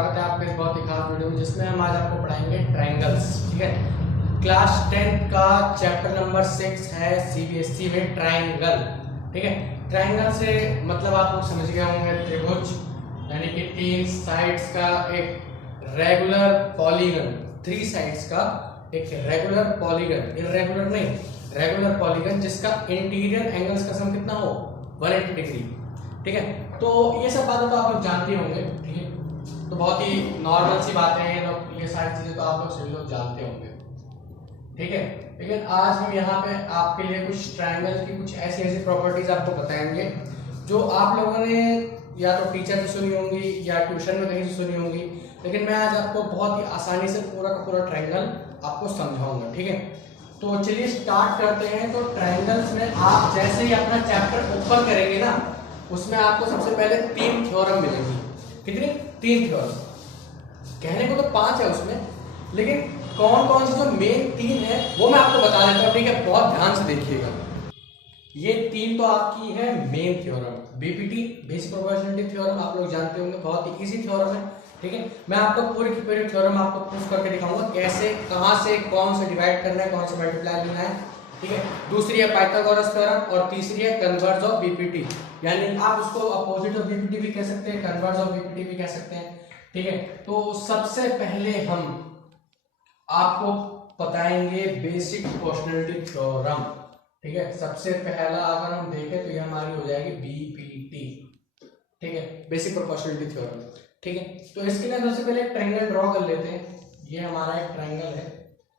स्वागत है आपके इस बहुत ही खास वीडियो में जिसमें हम आज आपको पढ़ाएंगे ट्रायंगल्स। ठीक है, क्लास 10 का चैप्टर नंबर 6 है सीबीएसई में ट्रायंगल। ठीक है, ट्रायंगल से मतलब आप लोग समझ गए होंगे त्रिभुज, यानी कि 3 साइड्स का एक रेगुलर पॉलीगन, 3 साइड्स का एक रेगुलर पॉलीगन, इररेगुलर नहीं रेगुलर पॉलीगन, जिसका इंटीरियर एंगल्स का सम कितना हो 180 डिग्री। ठीक है, तो ये सब बातें तो आप लोग जानते होंगे। ठीक है, तो बहुत ही नॉर्मल सी बातें हैं, ये सारी चीजें तो आप लोग सभी लोग जानते होंगे। ठीक है, लेकिन आज हम यहाँ पे आपके लिए कुछ ट्रायंगल की कुछ ऐसी प्रॉपर्टीज आपको बताएंगे जो आप लोगों ने या तो टीचर से सुनी होंगी या ट्यूशन में कहीं से सुनी होंगी, लेकिन मैं आज आपको बहुत ही आसानी से पूरा का पूरा ट्रायंगल आपको समझाऊंगा। ठीक है, तो चलिए स्टार्ट करते हैं। तो ट्रायंगल्स में आप जैसे ही अपना चैप्टर ओपन करेंगे ना, उसमें आपको सबसे पहले 3 थ्योरम मिलेंगी। कितनी? 3 थ्योरम। कहने को तो 5 है उसमें, लेकिन कौन कौन सी जो मेन 3 है वो मैं आपको बता देता हूँ। ठीक है, बहुत ध्यान से देखिएगा। ये 3 तो आपकी है main theorem, BPT basic proportionality theorem, आप लोग जानते होंगे, बहुत ही इजी थ्योरम है। ठीक है, मैं आपको पूरी की पूरी थ्योरम आपको प्रूफ करके दिखाऊंगा कैसे, कहां से कौन से डिवाइड करना है, कौन से मल्टीप्लाई लेना है। ठीक है, दूसरी है पाइथागोरस थ्योरम और तीसरी है कन्वर्ज ऑफ बीपीटी, यानी आप उसको अपोजिट ऑफ बीपीटी भी कह सकते हैं, कन्वर्ज ऑफ बीपीटी भी कह सकते हैं। ठीक है, तो सबसे पहले हम आपको बताएंगे बेसिक प्रोपोर्शनलिटी थ्योरम। ठीक है, सबसे पहला अगर हम देखें तो ये हमारी हो जाएगी बीपीटी। ठीक है, बेसिक प्रोपोर्शनलिटी थ्योरम। ठीक है, तो इसके लिए सबसे पहले एक ट्रायंगल ड्रॉ कर लेते हैं। ये हमारा एक ट्रायंगल है।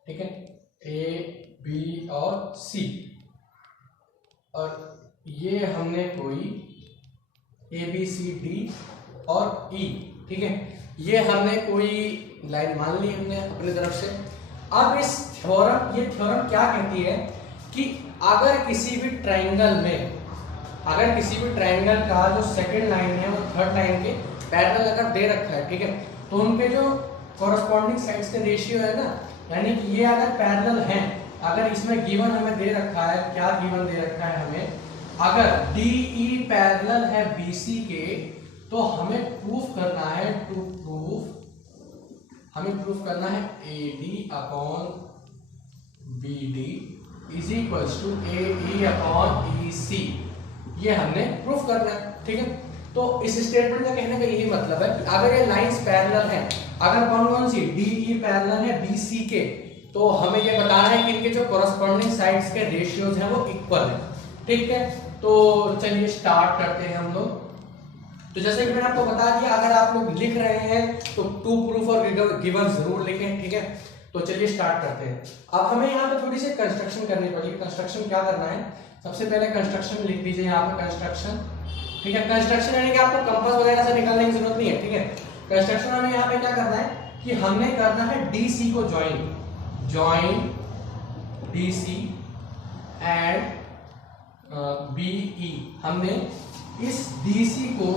ठीक है, ए बी और सी, और ये हमने कोई ए बी सी डी और ई, ठीक है, ये हमने कोई लाइन मान ली हमने अपनी तरफ से। अब इस थ्योरम, ये थ्योरम क्या कहती है कि अगर किसी भी ट्रायंगल में, अगर किसी भी ट्रायंगल का जो सेकंड लाइन है वो थर्ड लाइन के पैरेलल अगर दे रखा है, ठीक है, तो उनके जो कॉरस्पॉन्डिंग साइड्स का रेशियो है ना, यानी कि ये अगर पैरेलल हैं, अगर इसमें गिवन हमें दे रखा है, क्या गिवन दे रखा है हमें, अगर DE पैरेलल है BC के, तो हमें प्रूफ करना है, हमें प्रूफ करना है AD upon BD is equals to AE upon EC। ये हमने प्रूफ करना है। ठीक है, तो इस स्टेटमेंट का कहने का यही मतलब है कि अगर ये लाइंस पैरेलल हैं, अगर कौन कौन सी DE पैरेलल है BC के, तो हमें ये बताना है कि इनके जो कॉरस्पॉन्डिंग साइड्स के रेशियोज हैं वो इक्वल हैं। ठीक है, तो चलिए स्टार्ट करते हैं हम लोग। तो जैसे कि मैंने आपको बता दिया, अगर आप लोग लिख रहे हैं तो टू प्रूफ और गिवन जरूर लिखें। ठीक है, तो चलिए स्टार्ट करते हैं। अब हमें यहाँ पे थोड़ी सी कंस्ट्रक्शन करनी पड़ेगी। कंस्ट्रक्शन क्या करना है, सबसे पहले कंस्ट्रक्शन लिख दीजिए यहाँ पे कंस्ट्रक्शन। ठीक है, कंस्ट्रक्शन यानी कि आपको कंपास वगैरह से निकालने की जरूरत नहीं है। ठीक है, कंस्ट्रक्शन हमें यहाँ पे क्या करना है कि हमने करना है DC को ज्वाइन DC एंड BE। हमने इस DC को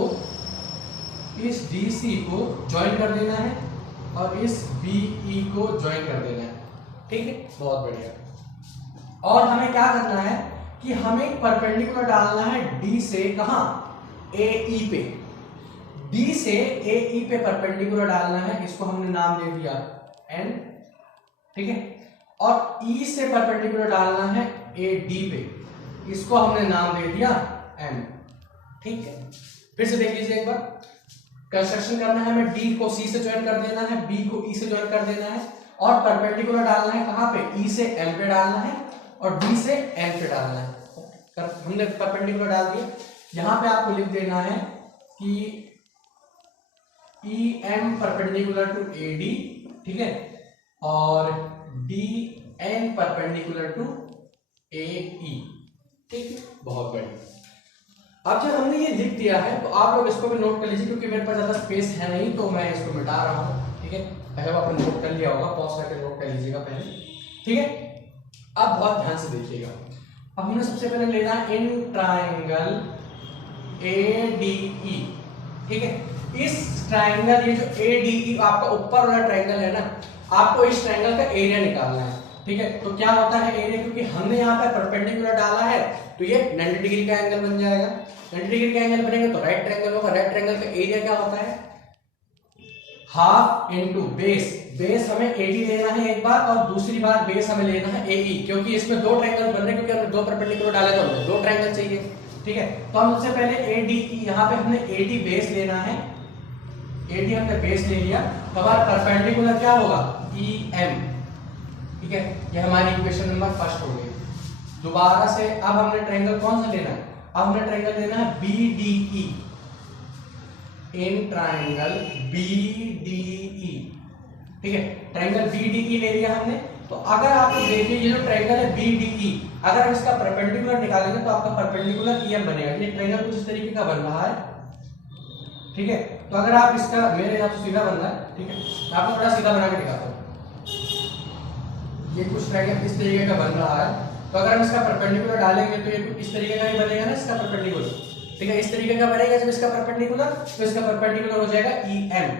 ज्वाइन कर देना है और इस BE को ज्वाइन कर देना है। ठीक है, बहुत बढ़िया। और हमें क्या करना है कि हमें परपेंडिकुलर डालना है D से, कहां, AE पे, D से AE पे परपेंडिकुलर डालना है। इसको हमने नाम दे दिया N। ठीक है, और E से परपेंडिकुलर डालना है AD पे, इसको हमने नाम दे दिया M। ठीक है, फिर से देख लीजिए एक बार। कंस्ट्रक्शन करना है, हमें D को C से ज्वाइन कर देना है, B को E से ज्वाइन कर देना है, और परपेंडिकुलर डालना है कहां पे, E से M पे डालना है और D से N पे डालना है। हमने परपेंडिकुलर डाल दिया। यहां पे आपको लिख देना है कि EM परपेंडिकुलर टू AD, ठीक है, और DN परपेंडिकुलर टू AE। ठीक है, बहुत बढ़िया। अब जब हमने ये लिख दिया है तो आप लोग इसको भी नोट कर लीजिए, क्योंकि मेरे पास ज्यादा स्पेस है नहीं तो मैं इसको मिटा रहा हूँ। ठीक है, पहले आपने नोट कर लिया होगा, पॉज करके नोट कर लीजिएगा पहले। ठीक है, अब बहुत ध्यान से देखिएगा। अब हमने सबसे पहले लेना है इन ट्रायंगल ADE। ठीक है, इस ट्रायंगल, ये जो ADE आपका ऊपर वाला ट्रायंगल है ना, आपको इस ट्रायंगल का एरिया निकालना है। ठीक है, तो क्या होता है एरिया, क्योंकि हमने यहाँ पे परपेंडिकुलर डाला है तो ये 90 डिग्री का एंगल बन जाएगा। 90 डिग्री का एंगल बनेगा तो राइट ट्रायंगल होगा। राइट ट्रायंगल का एरिया क्या होता है, हाफ इंटू बेस, बेस हमें एडी लेना है एक बार, और दूसरी बार बेस हमें लेना है एई, क्योंकि इसमें दो ट्रायंगल बन रहे हैं, क्योंकि हमने दो परपेंडिकुलर डाले तो हमें दो ट्रायंगल चाहिए। ठीक है, तो हम सबसे पहले एडीई, यहाँ पे हमने एडी बेस लेना है, एडी हमने बेस ले लिया, तो हमारा परपेंडिकुलर क्या होगा, ईएम। ठीक है, ये हमारी इक्वेशन नंबर फर्स्ट हो गई। दोबारा से अब हमने ट्रायंगल कौन सा लेना है, अब हमने ट्रायंगल लेना है बीडीई, इन ट्रायंगल बीडीई। ठीक है, ट्रायंगल बीडीई ले लिया हमने। तो अगर आप देखिए ये जो ट्रायंगल है बीडीई, अगर हम इसका परपेंडिकुलर निकालेंगे तो आपका परपेंडिकुलर ईएम बनेगा। ये ट्रायंगल कुछ इस तरीके का बन रहा है। ठीक है, तो अगर आप इसका, मेरे हिसाब से सीधा बन रहा है, ठीक है, तो आपको थोड़ा सीधा बना के दिखाता हूं। ये कुछ ट्रायंगल इस तरीके का बन रहा है, तो अगर हम इसका परपेंडिकुलर डालेंगे तो ये इस तरीके का ही बनेगा ना, इसका परपेंडिकुलर। ठीक है, इस तरीके का बनेगा जब इसका परपेंडिकुलर, तो इसका परपेंडिकुलर हो जाएगा ईएम।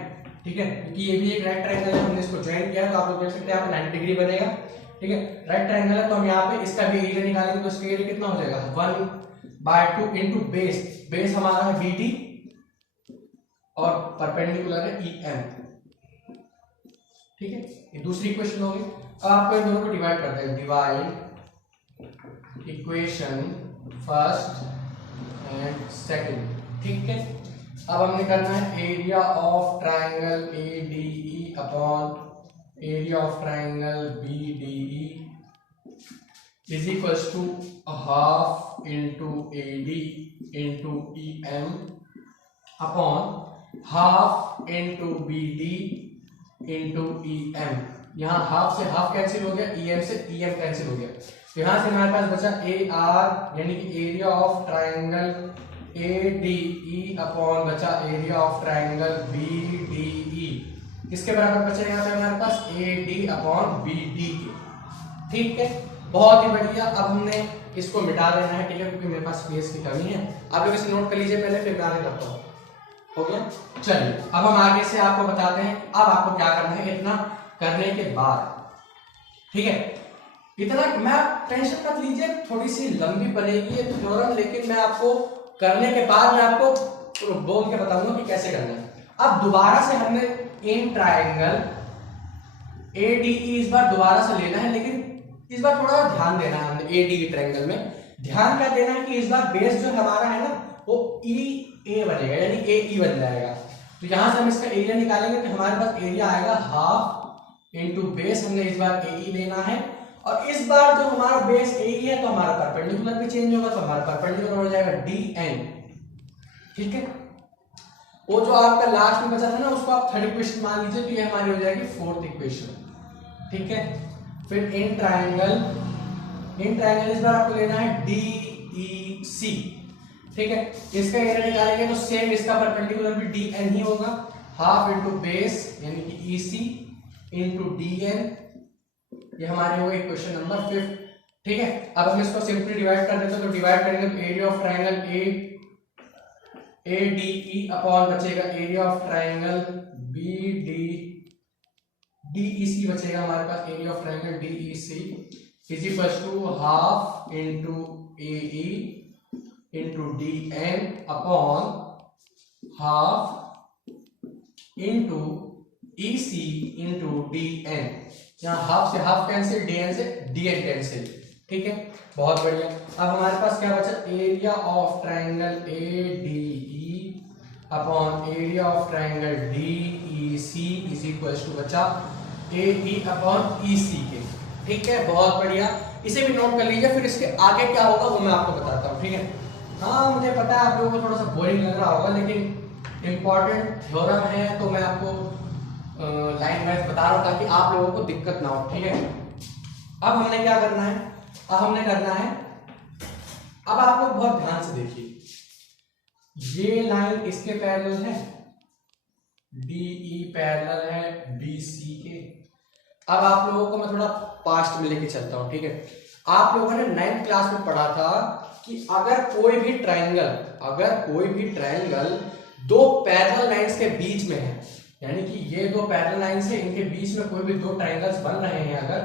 ठीक है, क्योंकि ये भी एक राइट ट्रायंगल है, हमने इसको ज्वाइन किया, तो आप लोग देख सकते हैं यहाँ पे 90 डिग्री बनेगा। ठीक है, राइट ट्रायंगल है, तो हम यहाँ पे इसका भी एरिया निकालेंगे, तो इसका एरिया कितना हो जाएगा, 1/2 इंटू बेस, बेस हमारा है बीडी और परपेंडिकुलर है ईएम। ठीक है, ये दूसरी इक्वेशन होगी। अब आपको इन दोनों को डिवाइड करते हैं, divide equation first and second. ठीक है, अब हमने करना है area of triangle ADE upon area of triangle BDE is equals to half into AD into EM upon half into BD into EM. यहाँ हाफ से हाफ कैंसिल हो गया, ईएम से ईएम कैंसिल हो गया, तो यहाँ से हमारे पास बचा ए आर, यानी कि area of triangle ADE upon बचा एरिया ऑफ ट्रायंगल बीडीई। किसके बराबर बचा यहाँ पे हमारे पास, एडी अपॉन बीडी। ठीक है, बहुत ही बढ़िया। अब हमने इसको मिटा देना है, ठीक है, क्योंकि मेरे पास स्पेस की कमी है। आप लोग इसे नोट कर लीजिए पहले, फिर आगे करता हूँ। हो गया, चलिए अब हम आगे से आपको बताते हैं अब आपको क्या करना है इतना करने के बाद। ठीक है, इतना मैं टेंशन मत लीजिए, थोड़ी सी लंबी बनेगी ये थ्योरम, लेकिन मैं आपको करने के बाद मैं आपको बोल के बताऊंगा कि कैसे करना है। अब दोबारा से हमने इन ट्रायंगल एडीई इस बार दोबारा से लेना है, लेकिन इस बार थोड़ा ध्यान देना है हमने एडीई ट्रायंगल में। ध्यान क्या देना है कि इस बार बेस जो हमारा है ना वो ई ए बनेगा, यानी ए ई बन जाएगा। तो यहां से हम इसका एरिया निकालेंगे तो हमारे पास एरिया आएगा हाफ इंटू बेस, हमने इस बार ए ई लेना है, और इस बार जो हमारा बेस ए ई है तो हमारा परपेंडिकुलर भी चेंज होगा, तो हमारा परपेंडिकुलर हो जाएगा डी एन। ठीक है, वो जो आपका लास्ट में बचा था ना उसको आप थर्ड इक्वेशन मान लीजिए, तो ये हमारी हो जाएगी फोर्थ इक्वेशन। ठीक है, फिर इन ट्रायंगल इस बार आपको लेना है डी ई सी। ठीक है, इसका एरिया निकालेंगे तो सेम इसका परपेंडिकुलर भी डी एन ही होगा, हाफ इंटू बेस यानी कि ई सी इंटू डी एन। ये हमारी हो गई क्वेश्चन नंबर 5। ठीक है, अब हम इसको सिंपली डिवाइड कर देते हैं, तो डिवाइड करेंगे तो area of triangle A D E upon बचेगा area of triangle B D D E C बचेगा हमारे पास, area of triangle D E C is equal to half into A E into D N upon half into E C into D N. यहाँ half से half cancel, D N से D N cancel. ठीक है, बहुत बढ़िया। अब हमारे पास क्या बचा, area of triangle A D E upon area of triangle D E C is equal to बचा ए ई अपॉन ई सी के। ठीक है, बहुत बढ़िया, इसे भी नोट कर लीजिए, फिर इसके आगे क्या होगा वो मैं आपको बताता हूँ। ठीक है, हाँ मुझे पता है आप लोगों को थोड़ा सा बोरिंग लग रहा होगा, लेकिन इंपॉर्टेंट थ्योरम है तो मैं आपको लाइन वाइज बता रहा हूँ ताकि आप लोगों को दिक्कत ना हो। ठीक है, अब हमने क्या करना है, अब हमने करना है, अब आप लोग बहुत ध्यान से देखिए, ये लाइन इसके पैरेलल है, DE पैरेलल है BC के। अब आप लोगों को मैं थोड़ा पास्ट में लेके चलता हूं। ठीक है, आप लोगों ने 9th क्लास में पढ़ा था कि अगर कोई भी ट्रायंगल दो पैरेलल लाइंस के बीच में है, यानी कि ये दो पैरेलल लाइंस है, इनके बीच में कोई भी दो ट्रायंगल्स बन रहे हैं अगर,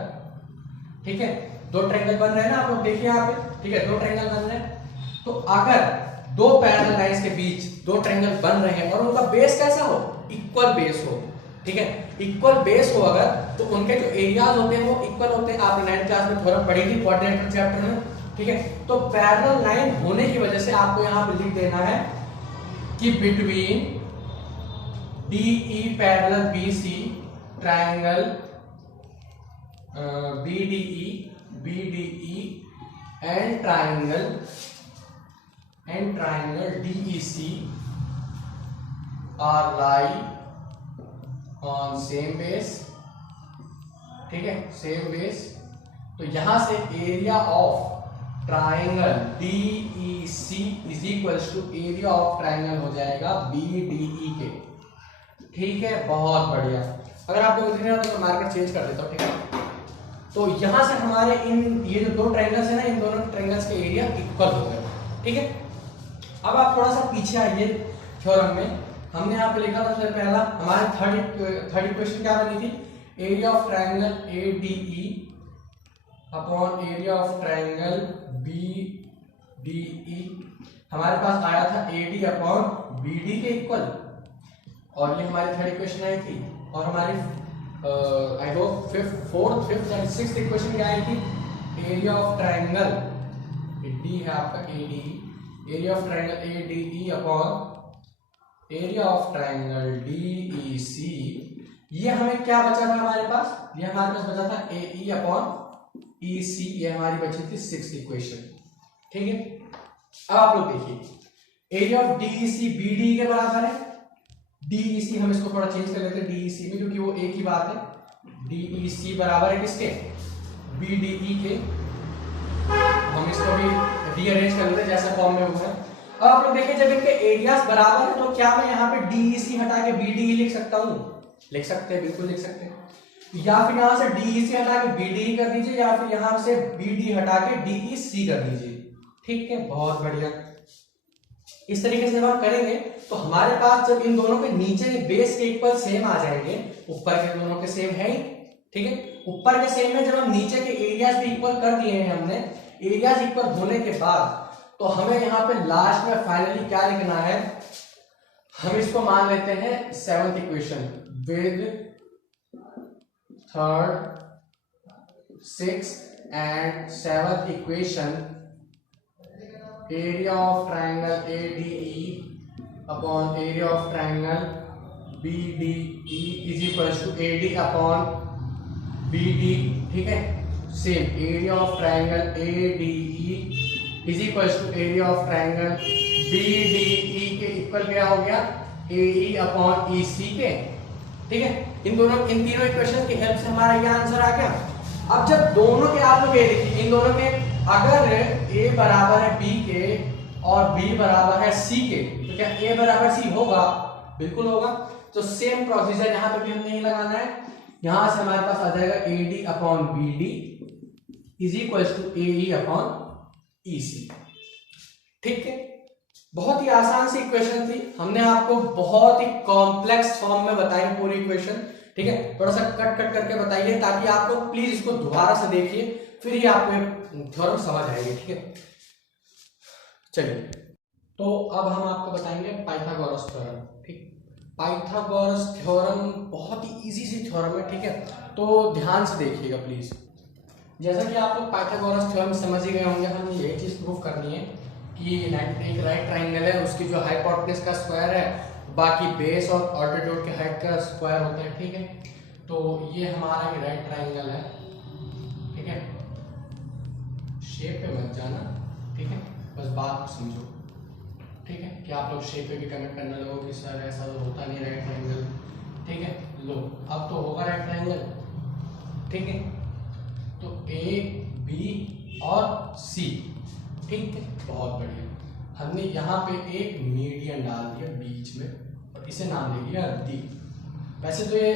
ठीक है, दो ट्रायंगल बन रहे हैं ना, आप लोग देखिए यहाँ पे, ठीक है, दो ट्रायंगल बन रहे हैं, तो अगर दो पैरेलल लाइंस के बीच दो ट्रायंगल बन रहे हैं और उनका बेस कैसा हो, इक्वल बेस हो, ठीक है। इक्वल बेस हो अगर तो उनके जो एरियाज होते हैं वो इक्वल होते हैं। आपने 9th क्लास में थोड़ा पढ़ी थी क्वाड्रेटर चैप्टर में, ठीक है। तो पैरेलल लाइन होने की वजह से आपको यहाँ पे लिख देना है कि between DE parallel BC triangle BDE and triangle DEC are lie on same base, ठीक है, सेम बेस। तो यहां से area of triangle DEC is equals to area of triangle हो जाएगा BDE के, ठीक है। बहुत बढ़िया। अगर आपको दिख रहा है तो मार्कर चेंज कर देता हूं, ठीक है। तो यहां से हमारे ये जो दो ट्रायंगल्स है ना, इन दोनों ट्रायंगल्स के एरिया इक्वल हो गए, ठीक है। अब आप थोड़ा सा पीछे आइए थ्योरम में। हमने यहाँ पे लिखा था सबसे पहला हमारे थर्ड इक्वेशन क्या बनी थी, area of triangle ADE upon area of triangle BDE। हमारे पास आया था AD अपॉन BD के इक्वल, और ये हमारी थर्ड इक्वेशन आई थी। और हमारी I hope fourth and sixth equation क्या आई थी, एरिया ऑफ ट्रायंगल D है आपका ADE, area of triangle ADE upon area of triangle DEC। ये हमें क्या बचा था हमारे पास, ये हमारे पास बचा था AE अपॉन EC। ये हमारी बची थी सिक्स्थ इक्वेशन, ठीक है। अब आप लोग देखिए एरिया ऑफ DEC BDE के बराबर है। DEC हम इसको थोड़ा चेंज कर लेते हैं DEC में, क्योंकि वो एक ही बात है। DEC बराबर है किसके, BDE के। हम इसको भी रीअरेंज कर लेते हैं जैसे फॉर्म में हुआ है। अब आप लोग देखिए जब इनके एरियाज बराबर है तो क्या मैं यहाँ पे DEC हटा के BDE लिख सकता हूँ, लिख सकते हैं, बिल्कुल लिख सकते हैं। या फिर यहाँ से DEC हटा के BDE कर दीजिए, या फिर यहाँ से BD हटा के DEC कर दीजिए, ठीक है। बहुत बढ़िया। इस तरीके से जब हम करेंगे तो हमारे पास जब इन दोनों के नीचे के बेस के इक्वल सेम आ जाएंगे, ऊपर के दोनों के सेम है ही, ठीक है। ऊपर के सेम है, जब हम नीचे के एरियाज भी इक्वल कर दिए हैं हमने, एरियाज इक्वल होने के बाद तो हमें यहाँ पे लास्ट में फाइनली क्या लिखना है, हम इसको मान लेते हैं seventh equation with third sixth and seventh equation area of triangle ADE upon area of triangle BDE is equal to AD upon BD, ठीक है। Same area of triangle ADE is equal to area of triangle BDE के equal क्या हो गया, AE upon EC के, ठीक है। इन तीनों इक्वेशन की हेल्प से हमारा ये आंसर आ गया। अब जब दोनों के आप लोग ये देखिए, इन दोनों के अगर A बराबर है B के और B बराबर है C के, तो क्या A बराबर C होगा, बिल्कुल होगा। तो सेम प्रोसीजर यहाँ पे भी हमें नहीं लगाना है। यहां से हमारे पास आ जाएगा AD upon BD is equal to AE upon EC, ठीक है। बहुत ही आसान सी इक्वेशन थी, हमने आपको बहुत ही कॉम्प्लेक्स फॉर्म में बताई पूरी इक्वेशन, ठीक है। थोड़ा सा कट करके बताइए ताकि आपको प्लीज इसको दोबारा से देखिए, फिर ही आपको थ्योरम समझ आएगी, ठीक है। चलिए, तो अब हम आपको बताएंगे पाइथागोरस थ्योरम, ठीक। पाइथागोरस थ्योरम बहुत ही इजी सी थ्योरम है, ठीक है। तो ध्यान से देखिएगा प्लीज। जैसा कि आप लोग पाइथागोरस थ्योरम समझ ही गए होंगे, हमें ये चीज प्रूव करनी है कि एक राइट ट्रायंगल है, उसकी जो हाइपोटेनस का स्क्वायर है, बाकी बेस और ऑल्टीट्यूड के हाइट का स्क्वायर होता है, ठीक है। तो ये हमारा ये राइट ट्रायंगल है, ठीक है। शेप पे मत जाना, ठीक है, बस बात समझो, ठीक है। कि आप लोग शेप पे भी कमेंट करने लगो कि सर ऐसा तो होता नहीं राइट ट्रायंगल, ठीक है। लो अब तो होगा राइट ट्रायंगल, ठीक है। तो A B और C, ठीक है, बहुत बढ़िया। हमने यहाँ पे एक मीडियन डाल दिया बीच में और इसे नाम दे दिया D। वैसे तो ये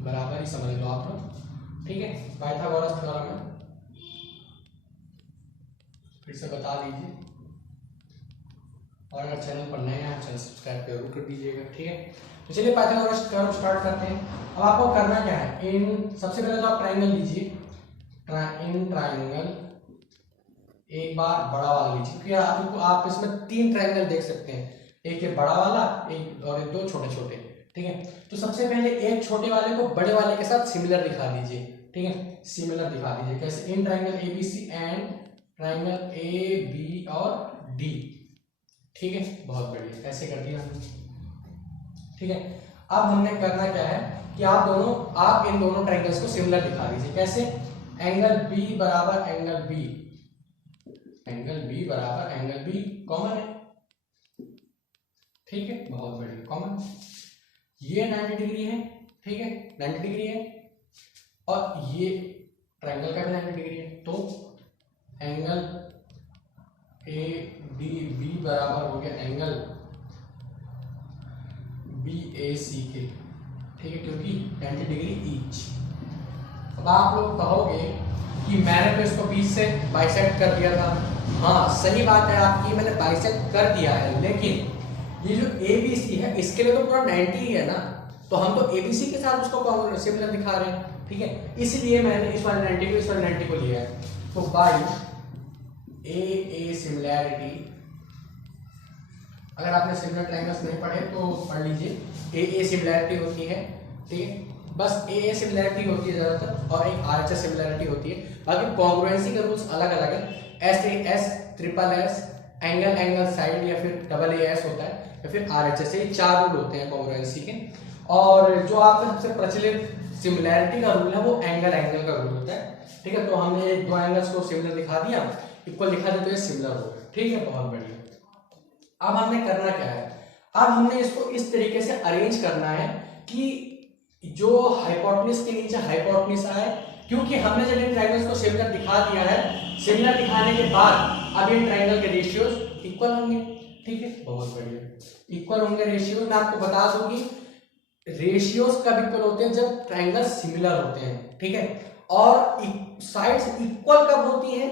बराबर ही समझ लो आप लोग, ठीक है। पाइथागोरस थ्योरम है, फिर से बता दीजिए, और अगर चैनल पर नए हैं चैनल सब्सक्राइब जरूर कर दीजिएगा, ठीक है। तो चलिए पाइथागोरस थ्योरम स्टार्ट करते हैं। अब आपको करना क्या है, इन सबसे पहले तो आप ट्रायंगल लीजिए, इन ट्रायंगल एक बार बड़ा वाला लीजिए, क्योंकि आप इसमें तीन ट्रायंगल देख सकते हैं, एक ये बड़ा वाला, एक और एक दो छोटे छोटे, ठीक है। तो सबसे पहले एक छोटे वाले को बड़े वाले के साथ सिमिलर दिखा दीजिए, ठीक है, सिमिलर दिखा दीजिए। कैसे? In triangle ABC and triangle A B और डी, ठीक है, बहुत बढ़िया, ऐसे कर दिया हमने, ठीक है। अब हमने करना क्या है कि आप इन दोनों ट्राइंगल्स को सिमिलर दिखा दीजिए। कैसे? एंगल बी बराबर एंगल बी, एंगल बी बराबर एंगल बी कॉमन है, ठीक है, बहुत बढ़िया, कॉमन। ये 90 डिग्री है, ठीक है, 90 डिग्री है, और ये ट्राइंगल का भी 90 डिग्री है। तो एंगल ए डी बी बराबर हो गया एंगल बी ए सी के, ठीक है, क्योंकि 90 डिग्री ईच। अब आप लोग कहोगे कि मैंने तो इसको बीच से बाइसेक्ट कर दिया था। हाँ, सही बात है आपकी, मैंने बाइसेक्ट कर दिया है, लेकिन ये जो ए बी सी है इसके लिए तो पूरा 90 ही है ना, तो हम तो ए बी सी के साथ उसको सिमिलर दिखा रहे हैं, ठीक है, इसलिए मैंने इस वाले 90 को इस वाले 90 को लिया है। तो बाई ए सिमिलैरिटी, अगर आपने सिमिलर ट्रायंगल्स नहीं पढ़े तो पढ़ लीजिए। ए सिमिलैरिटी होती है, ठीक है, बस ए सिमिलैरिटी होती है ज़्यादातर, और एक आरएचएस सिमिलैरिटी होती है। बाकी कॉन्ग्रुएंसी के रूल्स अलग अलग है। S triple S, angle side, या फिर डबल एस होता है, या फिर आरएचएस, ये 4 रूल होते हैं कॉन्ग्रुएंसी के। और जो आपका सबसे प्रचलित सिमिलैरिटी का रूल है वो एंगल का रूल होता है, ठीक है। तो हमने दो एंगल्स को सिमिलर दिखा दिया, इक्वल दिखा दिया, तो ये सिमिलर हो गया, ठीक है, बहुत बढ़िया। अब हमने करना क्या है? अब हमने इसको इस तरीके से अरेंज करना है कि जो हाइपोटेन्यूज के नीचे हाइपोटेन्यूज आए, क्योंकि हमने जब इन ट्रायंगल्स को सिमिलर दिखा दिया है, सिमिलर दिखाने के बाद अब इन ट्रायंगल के रेशियोज इक्वल होंगे, ठीक है, बहुत बढ़िया, इक्वल होंगे रेशियोज। मैं आपको बता दूं कि रेशियोज कब इक्वल होते हैं? जब ट्रायंगल सिमिलर होते हैं, ठीक है, और साइड्स इक्वल कब होती हैं?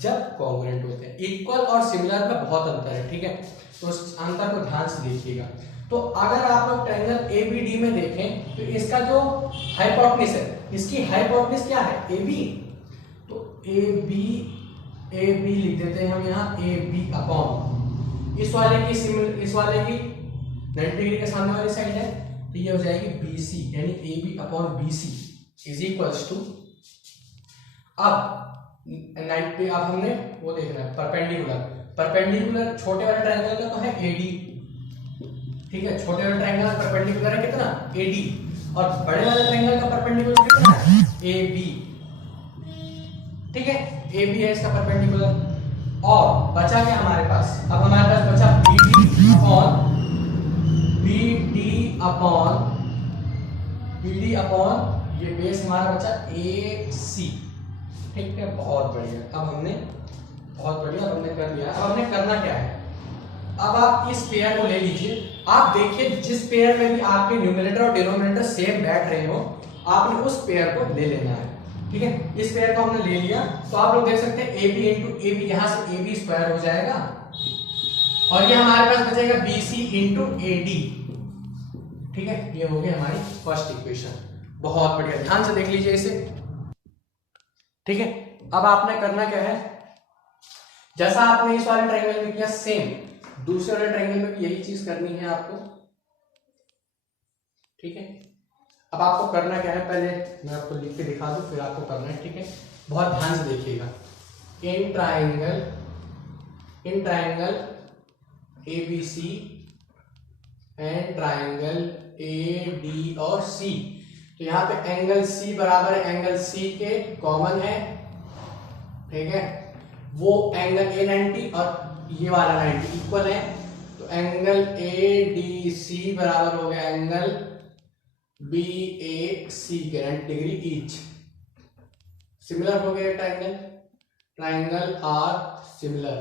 जब कॉन्ग्रुएंट होते हैं। इक्वल और सिमिलर में बहुत अंतर है, ठीक है, तो उस अंतर को ध्यान से देखिएगा। तो अगर आप लोग ट्रायंगल ए बी डी में देखें तो इसका जो हाइपोटेन्यूज है, इसकी हाइपोटेन्यूज क्या है? ए बी, तो ए बी लिख देते हैं हम यहाँ, ए बी अपॉन इस वाले की 90 डिग्री के सामने वाली साइड है, तो ये हो जाएगी बी सी, यानी A B upon B C is equals to, अब 90, अब हमने वो देखना है परपेंडिकुलर छोटे वाले ट्रायंगल का तो है एडी, ठीक है, छोटे वाले ट्रायंगल का परपेंडिकुलर है कितना? एडी, और बड़े वाले ट्रायंगल का परपेंडिकुलर कितना है? एबी, ठीक है, एबी है इसका परपेंडिकुलर। और बचा क्या हमारे पास? अब हमारे पास बचा बीडी अपॉन ये बेस हमारा बचा ए सी, ठीक है, बहुत बढ़िया। अब हमने कर लिया। अब हमने करना क्या है? अब आप इस पेयर को ले लीजिए। आप देखिए जिस पेयर में भी आपके न्यूमरेटर और डिनोमिनेटर सेम बैठ रहे हो, आपने उस पेयर को ले लेना है, ठीक है। इस पेयर को हमने ले लिया, तो आप लोग देख सकते हैं A B into A B, यहाँ से ए बी स्क्वायर हो जाएगा, और ये हमारे पास बचेगा B C into A D, ठीक है, ये हो गई हमारी फर्स्ट इक्वेशन। बहुत बढ़िया, ध्यान से देख लीजिए इसे, ठीक है। अब आपने करना क्या है? जैसा आपने इस वाले ट्रायंगल में किया, सेम दूसरे वाले ट्रायंगल में भी यही चीज करनी है आपको, ठीक है। अब आपको करना क्या है? पहले मैं आपको लिख के दिखा दूं, फिर आपको करना है, ठीक है, बहुत ध्यान से देखिएगा। In triangle A B C and triangle A D और सी, तो यहाँ पे एंगल सी बराबर एंगल सी के कॉमन है, ठीक है, वो एंगल ए 90 और ये वाला 90 इक्वल है, तो एंगल ए डी सी बराबर हो गया एंगल बी ए सी के 90 डिग्री ईच। सिमिलर हो गया ट्रायंगल आर सिमिलर,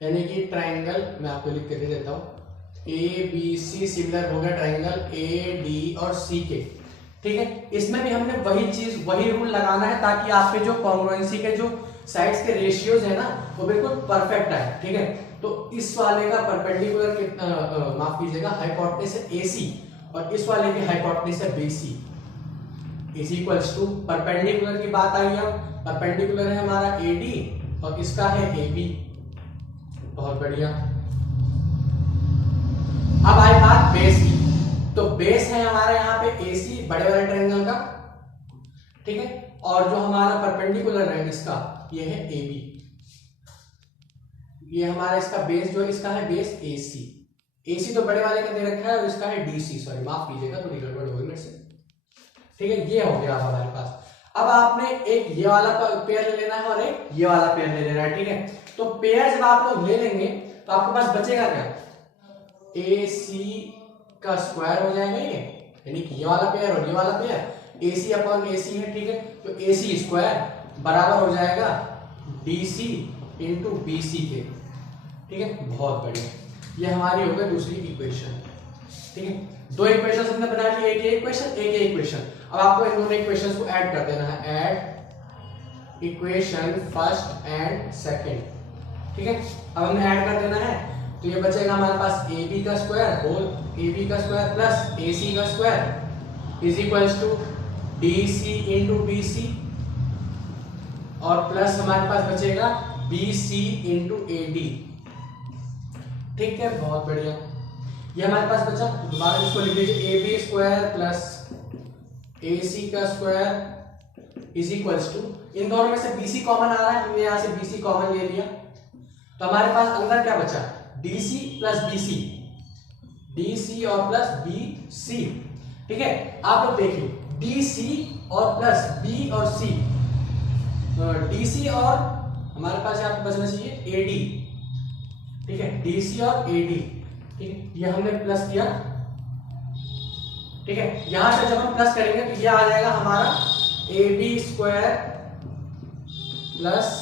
यानी कि ट्रायंगल मैं आपको लिख के दे देता हूं, ए बी सी सिमिलर हो गया ट्रायंगल ए डी और सी के, ठीक है। इसमें भी हमने वही रूल लगाना है ताकि आपके जो कॉन्ग्रुएंसी के जो साइड्स के रेशियोज है ना वो बिल्कुल परफेक्ट आए, ठीक है। तो इस वाले का परपेंडिकुलर माफ कीजिएगा हाइपोटेन्यूज है AC, और इस वाले की हाइपोटेन्यूज है BC is equals to, perpendicular की बात आई, अब परपेंडिकुलर है हमारा AD और इसका है AB, बहुत बढ़िया। अब आई बात बेस की, तो बेस है हमारा यहाँ पे AC बड़े वाले ट्रायंगल का, ठीक है, और जो हमारा परपेंडिकुलर है इसका ये है AB, ये हमारा इसका बेस जो है इसका है बेस AC तो बड़े वाले का दे रखा है और इसका है DC, सॉरी माफ कीजिएगा थोड़ी गड़बड़ हो गई मेरे से, ठीक है। ये हो गया हमारे पास। अब आपने एक ये वाला पेयर ले लेना है और एक ये वाला पेयर ले लेना है, ठीक है। तो पेयर जब आप लोग ले लेंगे तो आपके पास बचेगा क्या, AC का स्क्वायर हो जाएगा ये, यानी कि ये वाला पेयर और ये वाला पेयर, AC अपॉन AC है, ठीक है। तो AC स्क्वायर बराबर हो जाएगा DC इंटू BC के, ठीक है। बहुत बढ़िया, ये हमारी हो गई दूसरी इक्वेशन, ठीक है। दो इक्वेशन हमने बना ली, एक इक्वेशन। अब आपको इन दोनों इक्वेशंस को ऐड कर देना है, add equation first and second, ठीक है। अब हमने ऐड कर देना है तो ये बचेगा हमारे पास AB का स्क्वायर होल AB का स्क्वायर प्लस AC का square is equals to DC into BC और प्लस हमारे पास बचेगा BC इंटू AD, ठीक है। बहुत बढ़िया, ये हमारे पास बचा, दोबारा इसको लिख लीजिए AB स्क्वायर प्लस AC का स्क्वायर इज इक्वल्स टू, इन दोनों में से BC कॉमन आ रहा है, हमने यहां से BC कॉमन ले लिया तो हमारे पास अंदर क्या बचा, DC प्लस BC, DC और प्लस BC, ठीक है। आप लोग देखिए DC और प्लस B और C, DC और हमारे पास यहाँ पे बचना चाहिए AD, ठीक है, DC और AD, ठीक है, ये हमने प्लस किया, ठीक है। यहां से जब हम प्लस करेंगे तो ये आ जाएगा हमारा AB square plus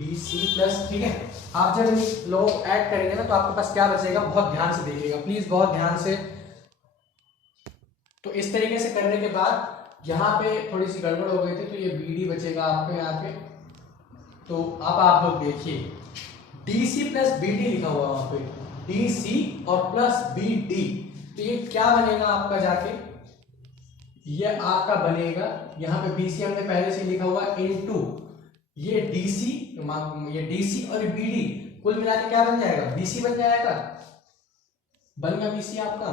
DC plus, ठीक है। आप जब लोग ऐड करेंगे ना तो आपके पास क्या बचेगा, बहुत ध्यान से देखिएगा प्लीज, बहुत ध्यान से। तो इस तरीके से करने के बाद यहाँ पे थोड़ी सी गड़बड़ हो गई थी तो ये BD बचेगा आपके यहाँ पे, तो अब आप लोग देखिए DC प्लस BD लिखा हुआ वहां पे, DC और प्लस BD, तो ये क्या बनेगा आपका जाके, ये आपका बनेगा यहाँ पे BC हमने पहले से लिखा हुआ इनटू ये DC, ये DC और BD कुल मिला के क्या बन जाएगा, BC बन जाएगा, बन गया BC आपका।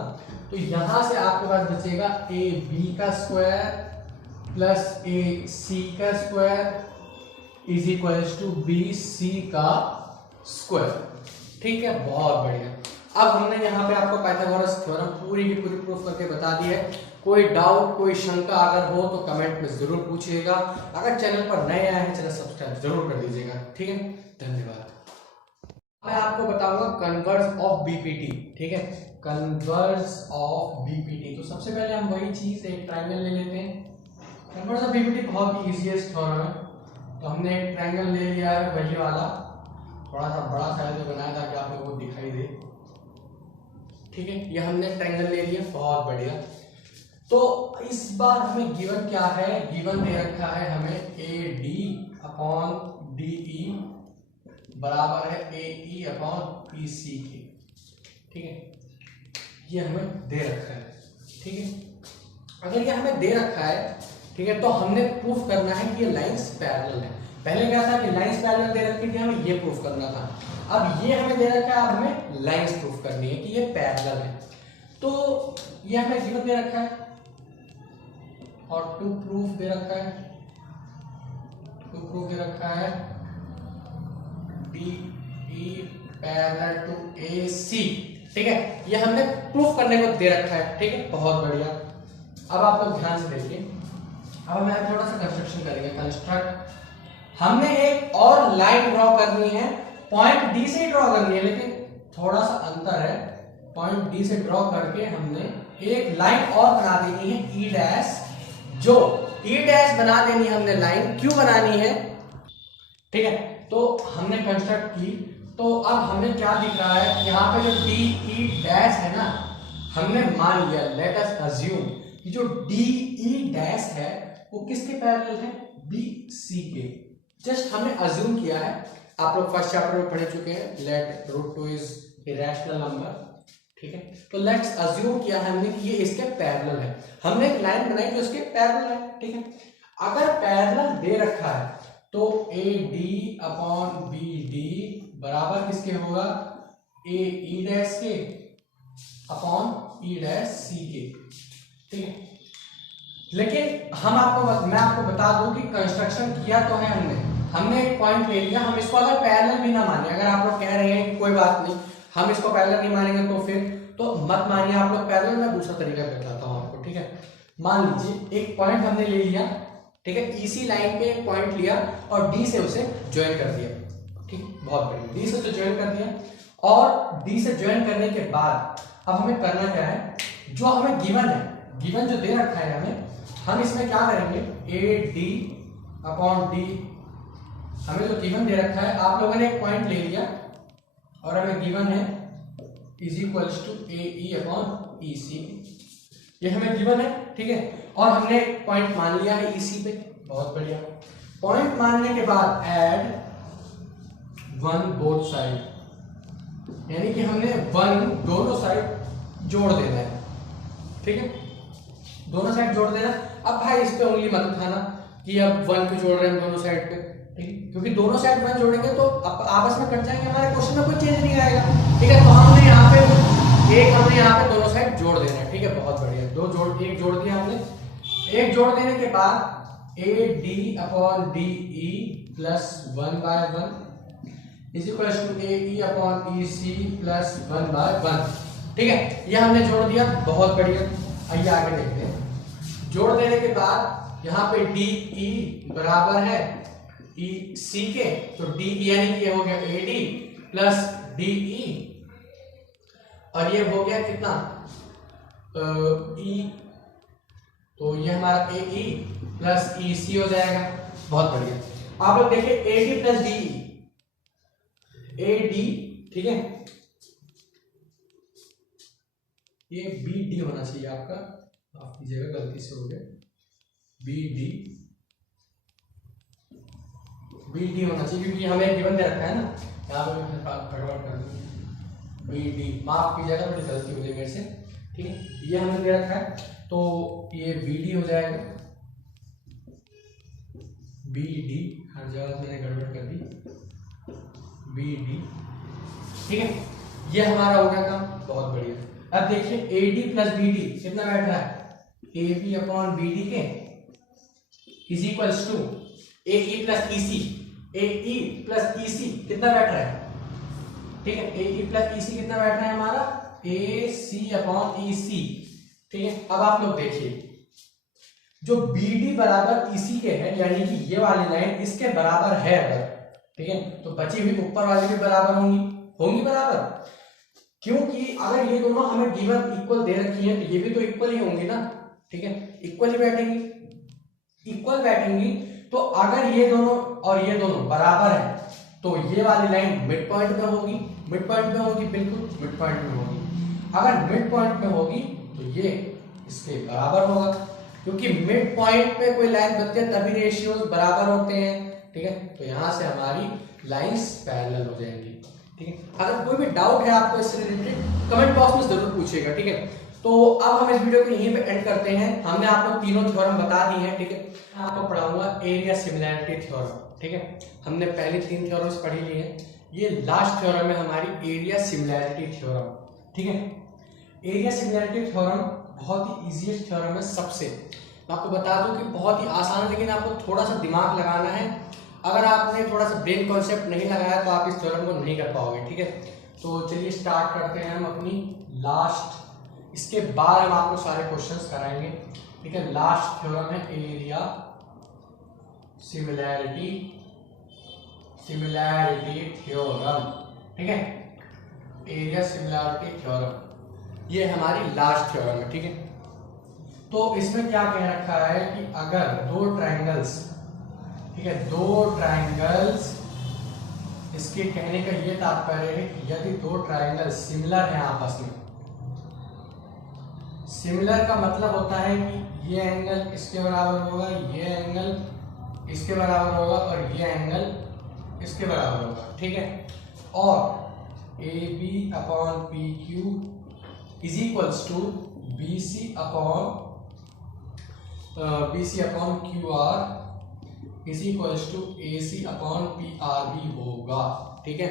तो यहां से आपके पास बचेगा AB का स्क्वायर प्लस AC का square is equals to BC का स्क्वायर, ठीक है। बहुत बढ़िया, अब हमने यहाँ पे आपको पाइथागोरस थ्योरम पूरी की पूरी प्रूफ करके बता दी है। कोई डाउट कोई शंका अगर हो तो कमेंट में जरूर पूछिएगा, अगर चैनल पर नए आए हैं चैनल सब्सक्राइब जरूर कर दीजिएगा, ठीक है। धन्यवाद। मैं आपको बताऊंगा कन्वर्स ऑफ BPT, ठीक है, कन्वर्स ऑफ BPT। तो सबसे पहले हम वही चीज एक ट्रायंगल ले लेते हैं। कन्वर्स ऑफ BPT बहुत ही इजीएस्ट थ्योरम है, तो हमने एक ट्रायंगल ले लिया है वही वाला, थोड़ा सा बड़ा साइज में बनाया ताकि आप लोगों को दिखाई दे, ठीक है। ये हमने ट्रायंगल ले लिया, बहुत बढ़िया। तो इस बार हमें गिवन क्या है, गिवन दे रखा है हमें AD अपॉन DE बराबर है AE अपॉन PC के, ठीक है। ये हमें दे रखा है, ठीक है। अगर ये हमें दे रखा है, ठीक है, तो हमने प्रूफ करना है कि ये लाइंस पैरेलल है। पहले क्या था कि लाइंस पैरेलल दे रखी थी, हमें ये प्रूफ करना था। अब ये हमें दे रखा है, अब हमें लाइंस प्रूफ करनी है कि ये पैरेलल है। तो ये हमें गिवन दे रखा है और टू प्रूफ दे रखा है, टू प्रूफ दे रखा है DE पैरेलल टू AC, ठीक है। ये हमने प्रूफ करने को दे रखा है, ठीक है। बहुत बढ़िया, अब आप लोग ध्यान से देखिए। अब हमें थोड़ा सा कंस्ट्रक्शन करेंगे, कंस्ट्रक्ट। हमने एक और लाइन ड्रॉ करनी है, पॉइंट D से ड्रॉ करनी है, लेकिन थोड़ा सा अंतर है। पॉइंट D से ड्रॉ करके हमने एक लाइन और बना देनी है E डैश, जो E डैश बना देनी है हमने लाइन, क्यों बनानी है, ठीक है। तो हमने कंस्ट्रक्ट की, तो अब हमें क्या दिख रहा है, यहाँ पे जो DE डैश है ना, हमने मान लिया, लेट अस अज्यूम कि जो DE डैश है वो किसके पैरेलल है, BC के। जस्ट हमने अज्यूम किया है, आप लोग फर्स्ट चैप्टर में पढ़ चुके हैं, लेट √2 इज इरेशनल नंबर, ठीक है। तो लेट्स अज्यूम किया है हमने कि ये इसके पैरेलल है, हमने एक लाइन बनाई जो इसके पैरेलल है, ठीक है। अगर पैरेलल दे रखा है तो AD अपॉन BD बराबर किसके होगा, ए ई डैश के अपॉन ई डैश सी के, ठीक है। लेकिन मैं आपको बता दूं कि कंस्ट्रक्शन किया तो है हमने एक पॉइंट ले लिया, हम इसको अगर पैरेलल भी ना माने, अगर आप लोग कह रहे हैं कि कोई बात नहीं हम इसको पैरेलल नहीं मानेंगे तो फिर तो मत मानिए आप लोग पैरेलल, मैं दूसरा तरीका बताता हूँ आपको, ठीक है। मान लीजिए एक पॉइंट हमने ले लिया, ठीक है, इसी लाइन पे एक पॉइंट लिया और डी से उसे ज्वाइन कर दिया, ठीक, बहुत बढ़िया, डी से उसे ज्वाइन कर दिया और डी से ज्वाइन करने के बाद अब हमें करना क्या है, जो हमें गिवन है, गिवन जो दे रखा है हमें, हम इसमें क्या करेंगे, ए डी अपॉन डी, हमें जो गिवन दे रखा है, आप लोगों ने एक पॉइंट ले लिया और हमें गिवन है is equals to A E upon E C, ये हमें गिवन है, ठीक है, और हमने पॉइंट मान लिया है इसी पे, बहुत बढ़िया। पॉइंट मानने के बाद ऐड वन बोथ साइड, यानी कि हमने वन दोनों साइड जोड़ देना है, ठीक है, दोनों साइड जोड़ देना। अब भाई इस पे उंगली मत उठाना कि अब वन पे जोड़ रहे हैं दोनों साइड पे, ठीक है, क्योंकि दोनों साइड वन जोड़ेंगे तो आपस में कट जाएंगे, हमारे क्वेश्चन में कोई चेंज नहीं आएगा, ठीक है। तो हमने यहाँ पे दोनों साइड जोड़ देना है, ठीक है, बहुत बढ़िया, एक जोड़ दिया हमने, एक जोड़ देने के बाद A D upon D E plus 1/1 is equal to A E upon E C plus 1/1, ठीक है, ये हमने जोड़ दिया, बहुत बढ़िया। आइए आगे देखते हैं। जोड़ देने के बाद यहाँ पे डी ई बराबर है ई सी के, तो डी यानी कि ये हो गया ए डी प्लस डी ई, और ये हो गया कितना ई, तो ये हमारा ए ई प्लस ई सी हो जाएगा, बहुत बढ़िया। आप लोग देखिए A D plus D E, A D, ठीक है, ये बी डी होना चाहिए आपका, माफ कीजिएगा गलती से हो गया, बी डी होना चाहिए क्योंकि हमें गिवन दे रखा है ना, यहाँ पे गड़बड़ कर दी, बी डी, माफ कीजिएगा बड़ी गलती हो गई मेरे से, ठीक है, ये हमें दे रखा है तो ये बी डी हो जाएगा, बी डी, हर जगह मैंने गड़बड़ कर दी, बी डी, ठीक है, ये हमारा हो गया काम, बहुत बढ़िया। अब देखिए A D plus B D कितना बैठ रहा है, A B upon B D के is equals to A E plus E C, A E plus E C कितना बैठ रहा है, ठीक है, ए ई प्लस ई सी कितना बैठ रहा है हमारा, ए सी अपॉन ई सी, ठीक है। अब आप लोग देखिए जो बी डी बराबर ई सी के है, यानी कि ये वाली लाइन इसके बराबर है अगर, ठीक है, तो बची हुई ऊपर वाली भी बराबर होंगी बराबर, क्योंकि अगर ये दोनों हमें गिवन इक्वल दे रखी है तो ये भी तो इक्वल ही होंगी ना, ठीक है, इक्वल ही बैठेंगी, इक्वल बैठेंगी, तो अगर ये दोनों और ये दोनों बराबर है तो ये वाली लाइन मिड पॉइंट पे होगी, बिल्कुल मिड पॉइंट में होगी, अगर मिड पॉइंट में होगी तो ये इसके बराबर होगा, क्योंकि मिड पॉइंट पे कोई लाइन बनती है तभी रेशियोज बराबर होते हैं, ठीक है, तो यहां से हमारी लाइंस पैरेलल हो जाएंगी, ठीक है। अगर कोई भी डाउट है आपको इससे रिलेटेड कमेंट बॉक्स में जरूर पूछिएगा, ठीक है। तो अब हम इस वीडियो को यहीं पे एंड करते हैं, हमने आपको तीनों थ्योरम बता दी हैं, ठीक है, आपको पढ़ाऊंगा एरिया सिमिलैरिटी थ्योरम, ठीक है, हमने पहले 3 थ्योरम्स पढ़ी ली हैं, ये लास्ट थ्योरम है हमारी एरिया सिमिलैरिटी थ्योरम, ठीक है। एरिया सिमिलैरिटी थ्योरम बहुत ही इजीएस्ट थ्योरम है सबसे, मैं आपको बता दूं कि बहुत ही आसान है, लेकिन आपको थोड़ा सा दिमाग लगाना है, अगर आपने थोड़ा सा ब्रेन कॉन्सेप्ट नहीं लगाया तो आप इस थ्योरम को नहीं कर पाओगे, ठीक है। तो चलिए स्टार्ट करते हैं हम अपनी लास्ट, इसके बाद हम आपको सारे क्वेश्चंस कराएंगे, ठीक है। लास्ट थ्योरम है एरिया सिमिलैरिटी थ्योरम, ठीक है, एरिया सिमिलैरिटी थ्योरम, ये हमारी लास्ट थ्योरम है, ठीक है। तो इसमें क्या कह रखा है कि अगर दो ट्रायंगल्स, ठीक है, दो ट्रायंगल्स, इसके कहने का ये तात्पर्य है कि यदि दो ट्रायंगल सिमिलर हैं आपस में, सिमिलर का मतलब होता है कि ये एंगल इसके बराबर होगा, ये एंगल इसके बराबर होगा और ये एंगल इसके बराबर होगा, ठीक है, और A B upon P Q is equals to B C upon Q R is equals to A C upon P R B होगा, ठीक है।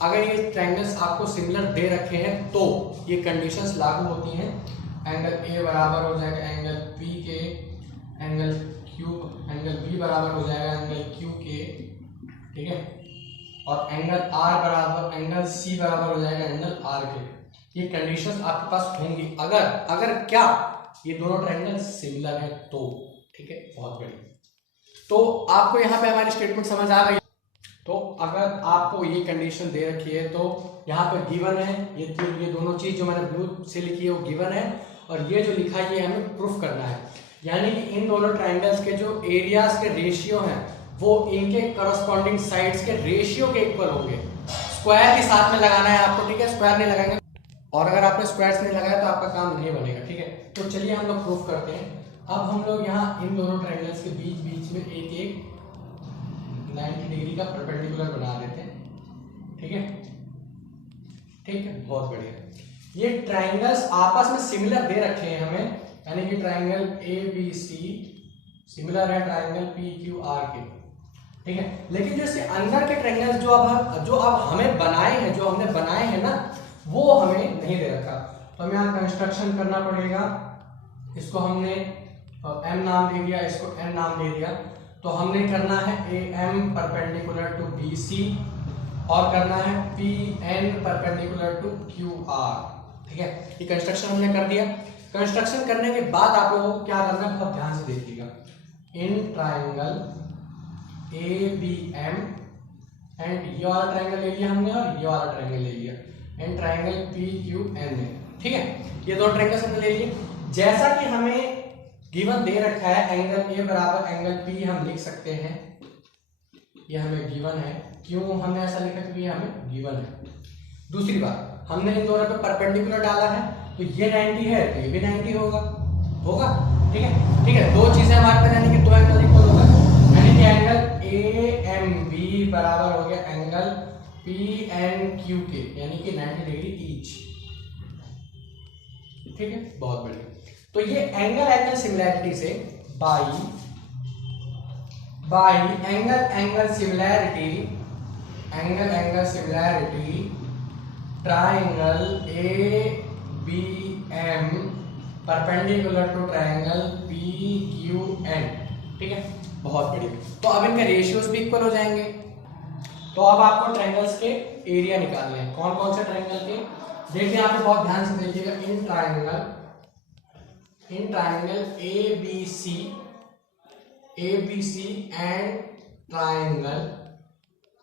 अगर ये ट्रायंगल्स आपको सिमिलर दे रखे हैं तो ये कंडीशंस लागू होती हैं। एंगल ए बराबर हो जाएगा एंगल पी के एंगल क्यू, एंगल बी बराबर हो जाएगा एंगल क्यू के, ठीक है, और एंगल आर बराबर एंगल सी बराबर हो जाएगा एंगल आर के। ये कंडीशंस आपके पास होंगी अगर क्या ये दोनों ट्रायंगल सिमिलर है तो, ठीक है, बहुत बढ़िया। तो आपको यहाँ पे हमारी स्टेटमेंट समझ आ गई। तो अगर आपको ये कंडीशन दे रखी है तो यहाँ पे गिवन है, ये दोनों चीज जो मैंने ब्लू से लिखी है वो गिवन है, और ये जो लिखा है ये हमें प्रूफ करना है। यानी कि इन दोनों ट्रायंगल्स के जो एरियाज के रेशियो हैं वो इनके करस्पॉन्डिंग साइड्स के रेशियो के इक्वल होंगे। स्क्वायर भी साथ में लगाना है आपको, ठीक है, स्क्वायर नहीं लगाएंगे, और अगर आपने स्क्वायर्स नहीं लगाया तो आपका काम नहीं बनेगा, ठीक है। तो चलिए हम लोग प्रूफ करते हैं। अब हम लोग यहाँ इन दोनों ट्रायंगल्स के बीच में एक 90 डिग्री का परपेंडिकुलर बना देते हैं, ठीक है, ठीक है, बहुत बढ़िया। ये ट्रायंगल्स आपस में सिमिलर दे रखे हैं हमें, यानी कि triangle A B C similar है ट्रायंगल पी क्यू आर के, ठीक है। लेकिन जैसे अंदर के ट्रायंगल्स जो अब हमें बनाए हैं, जो हमने बनाए हैं ना, वो हमें नहीं दे रखा। तो हमें यहाँ कंस्ट्रक्शन करना पड़ेगा। इसको हमने एम नाम दे दिया, इसको एन नाम दे दिया। तो हमने करना है A M perpendicular to B C और करना है P N perpendicular to Q R, ठीक है। ये कंस्ट्रक्शन हमने कर दिया। कंस्ट्रक्शन करने के बाद आप लोगों को क्या करना है, बहुत ध्यान से देखिएगा। In triangle A B M and ये वाला ट्रायंगल ले लिया हमने और ये वाला ट्रायंगल ले लिया, and triangle P Q N है, ठीक है। ये दो ट्रायंगल्स हमने ले लिए। जैसा कि हमें गिवन दे रखा है एंगल ए बराबर एंगल पी हम लिख सकते हैं, ये हमें गिवन है। क्यों हमने ऐसा लिखा, क्योंकि ये हमें गिवन है। दूसरी बात, हमने इन दोनों पे परपेंडिकुलर डाला है, तो ये 90 है तो ये भी 90 होगा, ठीक है, ठीक है। दो चीजें हमारे पास, यानी कि दो एंगल इक्वल होगा, यानी कि एंगल ए एम बी बराबर हो गया एंगल पी एन क्यू के, यानी कि 90 डिग्री ईच, ठीक है, बहुत बढ़िया। तो ये एंगल सिमिलैरिटी से by angle similarity triangle A B M perpendicular to triangle P Q N, ठीक है, बहुत बढ़िया। तो अब इनके रेशियोज भी इक्वल हो जाएंगे। तो अब आपको ट्रायंगल्स के एरिया निकालने हैं। कौन कौन से ट्रायंगल के, देखिए यहाँ पे बहुत ध्यान से देखिएगा। In triangle A B C and triangle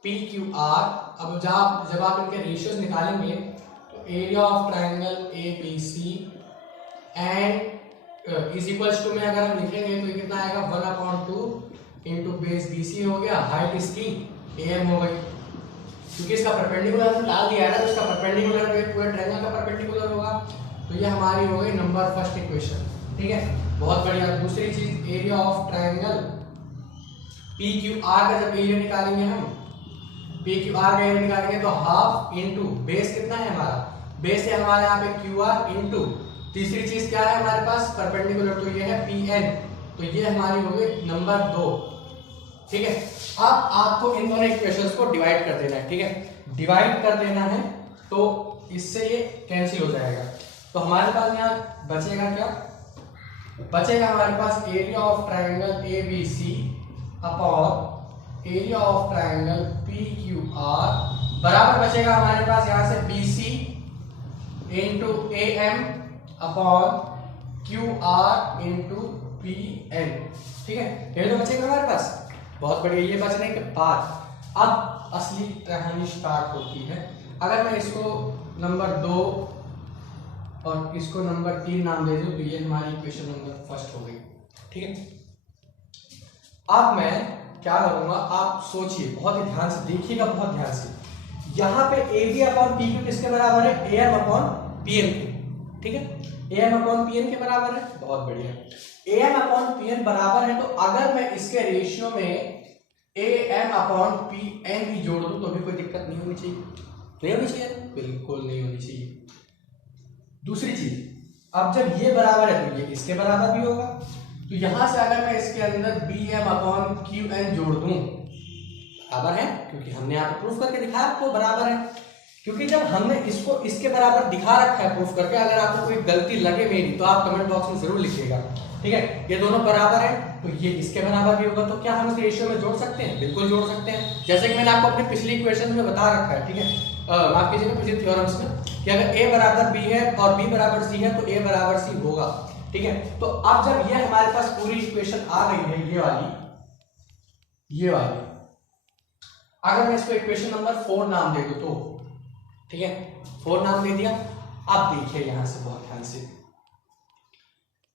P Q R. अब जब आप इनके रेशियोज निकालेंगे तो area of triangle A B C and is equals to में अगर हम लिखेंगे तो ये कितना आएगा, 1/2 इंटू बेस बी सी हो गया, हाइट इसकी ए एम हो गई, क्योंकि इसका परपेंडिकुलर हमने डाल दिया है ना, तो इसका परपेंडिकुलर पूरे ट्रायंगल का परपेंडिकुलर होगा। तो ये हमारी हो गई नंबर फर्स्ट इक्वेशन, ठीक है, बहुत बढ़िया। दूसरी चीज, area of triangle P Q are का जब एरिया निकालेंगे हम, पी क्यू आर का एरिया निकालेंगे तो हाफ इंटू बेस कितना है हमारा, बेस है हमारे यहाँ पे क्यू आर इंटू तीसरी चीज क्या है हमारे पास, परपेंडिकुलर, तो ये है पी एन, तो ये हमारी हो गई नंबर 2, ठीक है। अब आपको इन दोनों इक्वेशंस को डिवाइड कर देना है, ठीक है, डिवाइड कर देना है, तो इससे ये कैंसिल हो जाएगा। तो हमारे पास यहाँ बचेगा क्या, बचेगा हमारे पास area of triangle A B C upon area of triangle P Q R बराबर बचेगा हमारे पास यहाँ से B C into A M upon Q R into P N, ठीक है, ये तो बचेगा हमारे पास, बहुत बढ़िया। ये बचने के बाद अब असली कहानी स्टार्ट होती है। अगर मैं इसको नंबर 2 और इसको नंबर 3 नाम दे दूं तो ये हमारी इक्वेशन नंबर फर्स्ट हो गई, ठीक है। अब मैं क्या करूंगा, आप सोचिए, बहुत ही ध्यान से देखिएगा, बहुत ध्यान से। यहाँ पे A B upon P Q किसके बराबर है, A M upon P N के, ठीक है, A M upon P N के बराबर है, बहुत बढ़िया। A M upon P N बराबर है, तो अगर मैं इसके रेशियो में A M upon P N भी जोड़ दूं तो भी कोई दिक्कत नहीं होनी चाहिए, नहीं होनी चाहिए, बिल्कुल नहीं होनी चाहिए। दूसरी चीज, अब जब ये बराबर है तो ये इसके बराबर भी होगा, तो यहां से अगर मैं इसके अंदर B M upon Q N जोड़ दूं, बराबर है, क्योंकि हमने यहाँ पे प्रूफ करके दिखाया आपको बराबर है। क्योंकि जब हमने इसको इसके बराबर दिखा रखा है प्रूफ करके, अगर आपको कोई गलती लगे मेरी तो आप कमेंट बॉक्स में जरूर लिखिएगा, ठीक है। ये दोनों बराबर है तो ये इसके बराबर भी होगा, तो क्या हम इस रेशियो में जोड़ सकते हैं? बिल्कुल जोड़ सकते हैं। जैसे कि मैंने आपको अपने पिछली इक्वेशन में बता रखा है, ठीक है, माफ कीजिएगा, पिछले थ्योरम्स में, कि अगर a बराबर b है और b बराबर c है तो a बराबर c होगा, ठीक है। तो अब जब ये हमारे पास पूरी इक्वेशन आ गई है, ये वाली, अगर मैं इसको इक्वेशन नंबर 4 नाम दे दूं तो, ठीक है, 4 नाम दे दिया। अब देखिए यहां से बहुत ध्यान से,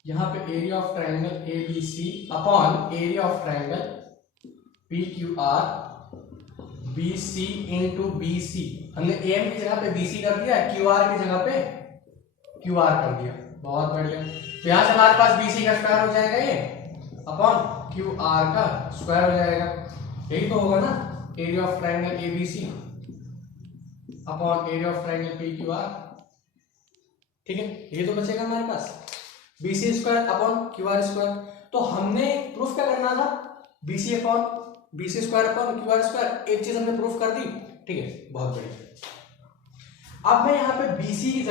यहां पे area of triangle ABC upon area of triangle PQR BC into BC, हमने AM की जगह पे BC कर दिया, QR की जगह पे QR कर दिया, बहुत बढ़िया। तो यहां से हमारे पास BC का स्क्वायर हो जाएगा ये अपॉन QR का स्क्वायर हो जाएगा, यही तो होगा ना, area of triangle ABC upon area of triangle PQR, ठीक है, ये तो बचेगा हमारे पास BC square upon QR square. तो हमने प्रूफ क्या करना था? BC square upon QR square, एक चीज हमने प्रूफ कर दी, ठीक है, बहुत बढ़िया। अब मैं यहाँ पे BC की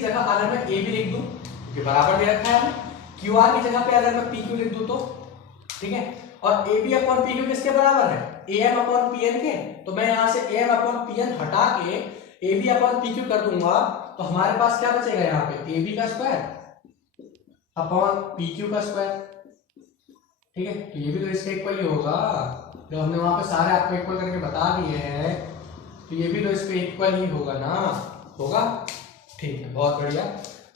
जगह अगर मैं AB लिख दूं, क्योंकि बराबर दे रखा है, QR की जगह पे अगर मैं PQ लिख दूं तो, ठीक है, और AB अपॉन PQ किसके बराबर है? AM अपॉन PN के। तो मैं यहाँ से AM अपॉन PN हटा के AB अपॉन PQ कर दूंगा, तो हमारे पास क्या बचेगा यहाँ पे? AB का स्क्वायर अपॉन PQ का स्क्वायर, ठीक है। तो ये भी तो इसके इक्वल ही होगा, जब हमने वहां पे सारे आपको इक्वल करके बता दिए हैं, तो ये भी तो इसके इक्वल ही होगा ना, होगा, ठीक है, बहुत बढ़िया।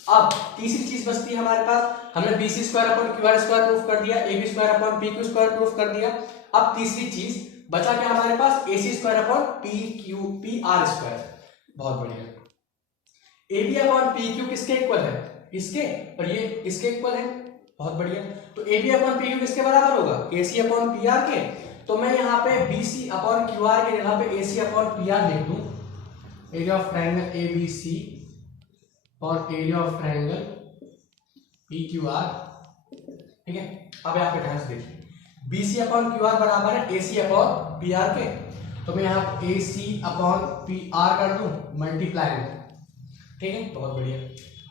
अब तीसरी चीज बचती है हमारे पास, हमने BC square upon QR square proof कर दिया, AB square upon PQ square proof कर दिया। अब तीसरी चीज बचा क्या हमारे पास? AC square upon PR square, बहुत बढ़िया। AB अपॉन PQ किसके इक्वल है? इसके, और ये इसके इक्वल है, बहुत बढ़िया। तो AB अपॉन PQ किसके बराबर होगा? AC अपॉन PR के। तो मैं यहाँ पे BC अपॉन QR के जगह पे AC अपॉन PR लिख दूं, एरिया ऑफ ट्रायंगल ABC और एरिया ऑफ ट्रायंगल PQR, ठीक है। अब यहाँ पे ध्यान से देखिए, BC अपॉन QR बराबर है AC अपॉन PR के, तो मैं यहाँ AC अपॉन PR कर दूं मल्टीप्लाई में, ठीक है, बहुत बढ़िया।